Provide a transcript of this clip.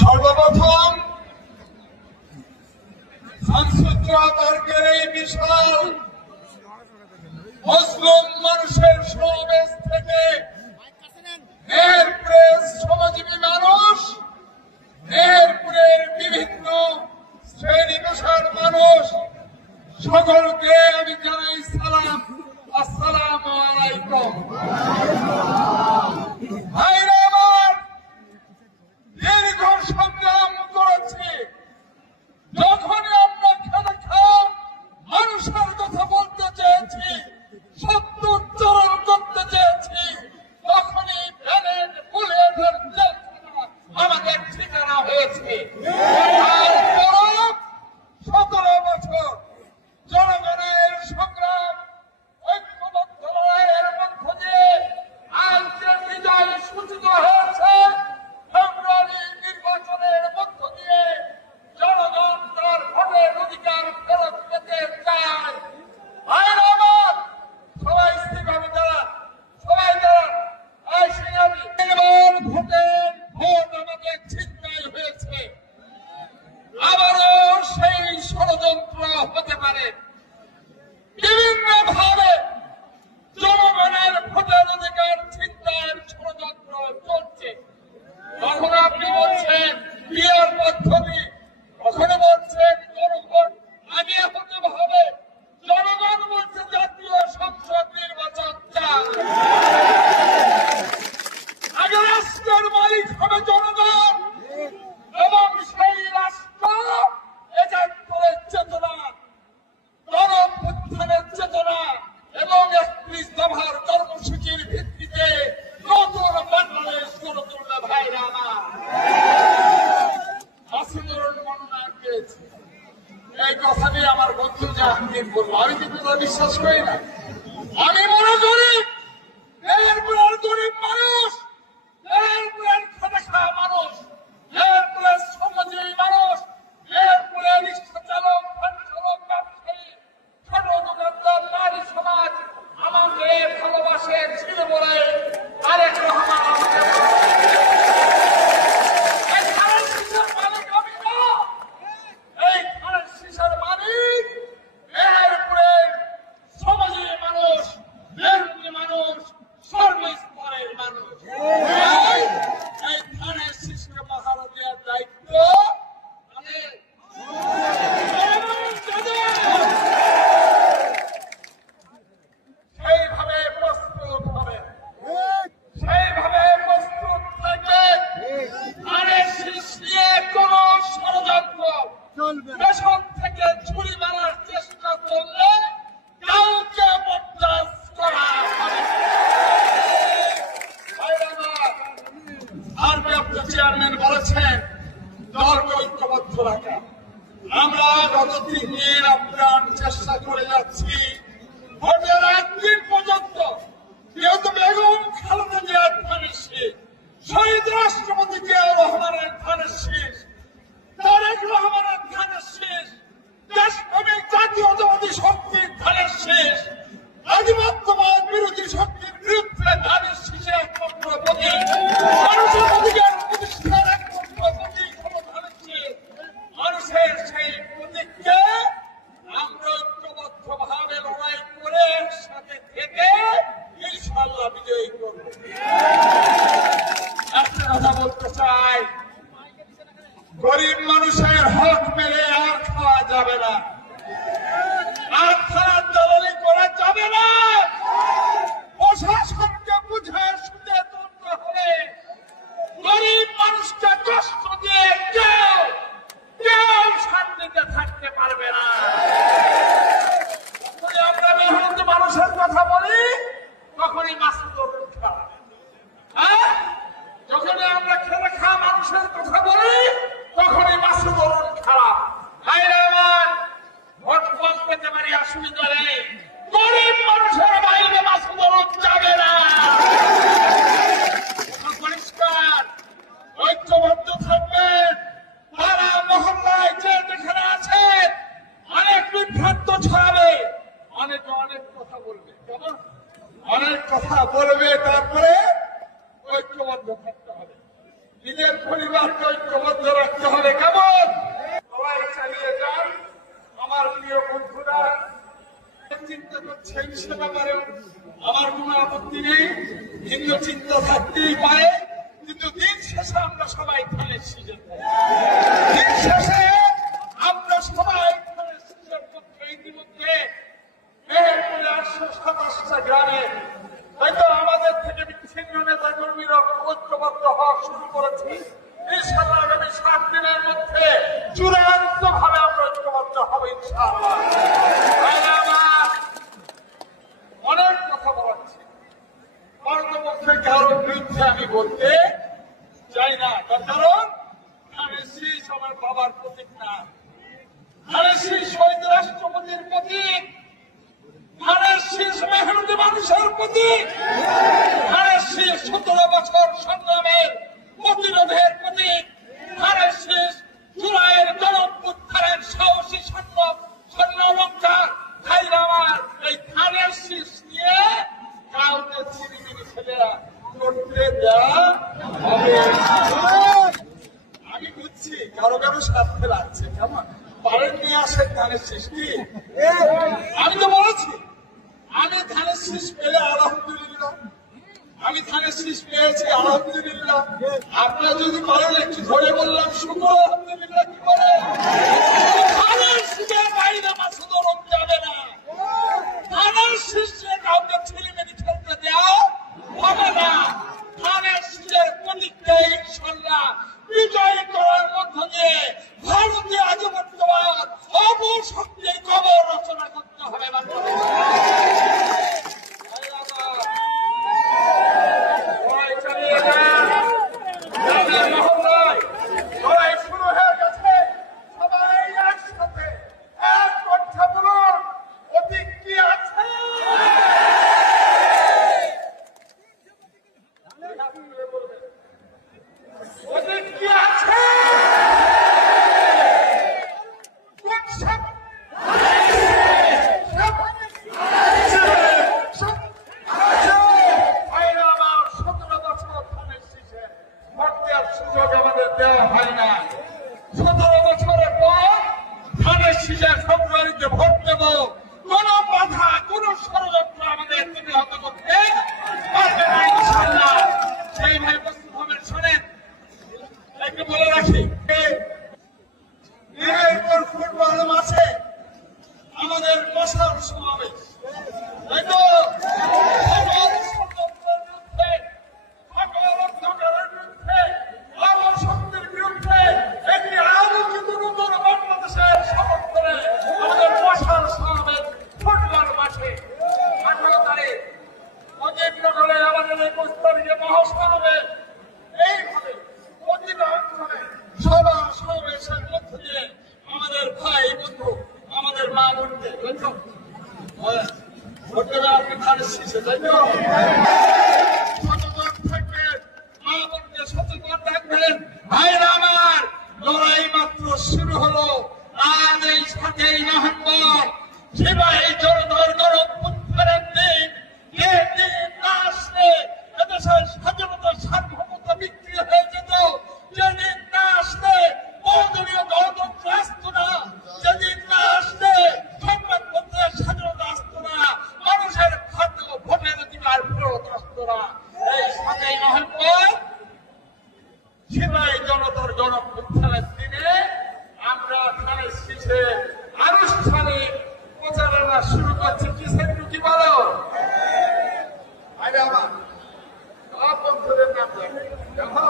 সর্বপ্রথম পার্কের এই বিশাল মুসলিম মানুষের সমাবেশ থেকে মেহেরপুরের শ্রমজীবী মানুষ, মেহেরপুরের বিভিন্ন শ্রেণী পেশার মানুষ সকলকে আমি জানাই সালাম, আসসালামু আলাইকুম। ভাইরা আমার, দীর্ঘ সংগ্রাম করেছি। যখনই আমরা খেলে খাওয়া মানুষের কথা বলতে চেয়েছি, সত্য উচ্চারণ করতে চেয়েছি, তখনই ব্যানেট বুলেটের জেলখানা আমাদের ঠিকানা হয়েছে। তারপরও 17 বছর জনগণের সংগ্রাম, ঐক্যবদ্ধ লড়াইয়ের মধ্য দিয়ে আজ যে বিজয় সূচিত হয়েছে, ফেব্রুয়ারি নির্বাচনের মধ্য দিয়ে জনগণ তার ভোটের অধিকার ফেরত পেতে চায়। ভাইরা আমার, সবাই স্থিরভাবে দাঁড়ান, সবাই দাঁড়ান। ভোট আমাদের ছিনতাই হয়েছে, আবারও সেই ষড়যন্ত্র হতে পারে। বিভিন্ন ভাবে জনগণের ভোটের অধিকার ছিনতাইয়ের ষড়যন্ত্র চলছে। কখনো আপনি বলছেন পিয়ার পদ্ধতি, কখনো বলছেন জনগণ আগে হতে হবে, জনগণ বলছে জাতীয় সংসদ নির্বাচন চায়। আগে রাষ্ট্রের মালিক হবে জনগণ, এবং সেই রাষ্ট্র একাত্তরের চেতনা, গণঅভ্যুত্থানের চেতনা এবং 31 দফার কর্মসূচির ভিত্তিতে নতুন বাংলাদেশ গড়ে তুলবে। ভাইরা আমার, মাসুদুর মনোনয়ন পেয়েছে, এই কথাটি আমার বন্ধু জাহাঙ্গীর বলবো। আমি কিন্তু বিশ্বাস করি না। আমি মনে করি মেহেরপুরের গরিব মানুষ, মেহেরপুরের খেটে খাওয়া মানুষ, মেহেরপুরের শ্রমজীবী মানুষ, মেহেরপুরের রিক্সা চালক, ভ্যান চালক, ব্যবসায়ী, ছোট দোকানদার, নারী সমাজ আমাকে ভালোবাসে, ছিল বলে তারেক রহমান আমাদের মালিক আমি না, এই খানের শীষের মালিক মেহেরপুরের শ্রমজীবী মানুষ, মেহনতি মানুষ, সর্বস্তরের মানুষ। এই খানের শীষকে পাহারা দেওয়ার দায়িত্ব সেইভাবে প্রস্তুত হবে, সেইভাবে প্রস্তুত থাকবে। খানের শীষ নিয়ে কোন ষড়যন্ত্র পেছন থেকে ছুরি মারার চেষ্টা করলে কাউকে বরদাস্ত করা হবে। ভারপ্রাপ্ত চেয়ারম্যান বলেছেন দলকে ঐক্যবদ্ধ রাখা। আমরা গত 3 দিন আপ্রাণ চেষ্টা করে যাচ্ছি ভোটের একদিন পর্যন্ত, যেহেতু বেগম খালেদা জিয়ার ধানের শীষ, শহীদ রাষ্ট্রপতি জিয়াউর রহমানের ধানের শীষ, তারেক রহমানের ধানের শীষ, দেশপ্রেমিক জাতীয়তাবাদী শক্তির ধানের শীষ, আধিপত্যবাদ বিরোধী শক্তির বিরুদ্ধে ধানের শীষে একমাত্র প্রতীক, মানুষের অধিকার প্রতিষ্ঠার একমাত্র প্রতীক হল ধানের শীষ। মানুষের সেই প্রতীককে আমরা ঐক্যবদ্ধ ভাবে লড়াই করে সাথে থেকে ইনশাআল্লাহ বিজয়ী করব। একটা কথা বলতে চাই, গরিব মানুষের হক মেরে আর খাওয়া যাবে না, আর খাওয়ার দলালি করা যাবে না। প্রশাসনকে বুঝে শুনে তুলতে হবে। গরিব মানুষকে কষ্ট দিয়ে কেউ শান্তিতে থাকতে পারবে না। যখনই আমরা মেহনতি মানুষের কথা বলি, তখনই মাসুদুর খারাপ। যখনই আমরা খেলে খাওয়া মানুষের কথা বলি, তখনই মাসুদুর খারাপ। ভাইরা আমার, ভোট কম পেতে পারি, অসুবিধা নেই। গরিব মানুষের বাইরে মাসুদুর যাবে না। পরিষ্কার ঐক্যবদ্ধ থাকবেন। তারা মহল্লায় যে যেখানে আছেন অনেক বিভ্রান্ত ছড়াবে, অনেক কথা বলবে, অনেক কথা বলবে, তারপরে ঐক্যবদ্ধ থাকতে হবে। নিজের পরিবারকে ঐক্যবদ্ধ রাখতে হবে। কেমন সবাই চালিয়ে যান। আমার প্রিয় বন্ধুরা চিন্তা করছেন সে ব্যাপারে আমার কোনো আপত্তি নেই, ভিন্ন চিন্তা থাকতেই পারে, কিন্তু দিন শেষে আমরা সবাই ধানের শীষের দিন শেষে আমরা সবাই ধানের শীষের পক্ষে। ইতিমধ্যে মেহেরপুরে 827টা গ্রামে হয়তো আমাদের থেকে বিচ্ছিন্ন নেতা কর্মীরা ঐক্যবদ্ধ হওয়া শুরু করেছে। ইনশাআল্লাহ আগামী 7 দিনের মধ্যে চূড়ান্ত ভাবে আমরা ঐক্যবদ্ধ হবো ইনশাআল্লাহ। অনেক কথা বলাচ্ছি, পক্ষে কারোর বিরুদ্ধে আমি বলতে চাই না, তার কারণ ধানের শীষ আমার বাবার প্রতীক না, ধানের শীষ শহীদ রাষ্ট্রপতির প্রতীক, ধানের শীষ মেহনতি মানুষের প্রতীক, ধানের শীষ 17 বছর সংগ্রামের প্রতিরোধের প্রতীক, ধানের শীষ জুলাইয়ের গণঅভ্যুত্থানের সাহসী স্বর্ণলঙ্কার। ভাইরা আমার, এই ধানের শীষ নিয়ে কাউকে চিনিমিনি ছেলেরা করতে দেওয়া হবে। আমি বুঝছি কারো কারো স্বার্থে লাগছে, কেমন পারেন নিয়ে আসেন ধানের শীষ কি? আমি তো বলেছি আমি ধানের শীষ পেলে আলহামদুলিল্লাহ, আমি ধানের শীষ পেয়েছি আলহামদুলিল্লাহ। আপনারা যদি পারেন একটু ধরে বললাম শুভ আলহামদুলিল্লাহ। কি বলে ধানের শীষের বাইরে মাসে দরম যাবে না, ধানের শীষে কাউকে ছেলেমেয়ে খেলতে দেওয়া হবে না। ধানের শীষের প্রতীককে ইনশাআল্লাহ বিজয় করার মধ্য দিয়ে ভারতীয় আধিপত্যবাদ অপশক্তির কবর রচনা করতে হবে। ফেব্রুয়ারিতে ভোট দেব, কোন বাধা কোন ষড়যন্ত্র আমাদের প্রতিহত করতে পারবে না ইনশাআল্লাহ। সেইভাবে প্রস্তুত হবেন। শোনেন, একটু বলে রাখি, মেহেরপুর ফুটবল মাঠে আমাদের মশাল সমাবেশ, তাই তো আমাদের ভাই বন্ধু আমাদের মা বোনকে আপনি ধানের শীষে, তাই তো সচেতন থাকবেন, মা বোনকে সচেতন রাখবেন। ভাইরা আমার, লড়াই মাত্র শুরু হলো। আজ এই 7ই নভেম্বর সিপাহী জনতার গণঅভ্যুত্থানের দিন, যে দিন না আসলে এদেশের স্বাধীনতা সার্বভৌমত্ব বিক্রি হয়ে যেত, যেদিন না আসলে বহুদলীয় গণতন্ত্র আসত না, যেদিন না আসলে সংবাদপত্রের স্বাধীনতা আসত না, মানুষের ভোটের অধিকার ফেরত আসত না। এই 7ই নভেম্বর সিপাহী জনতার গণঅভ্যুত্থানের দিনে আমরা ধানের শীষে আনুষ্ঠানিক প্রচারণা শুরু করছি। কি সেটু কি বলো? আরে আমার সব বন্ধুদের নাম দেখো।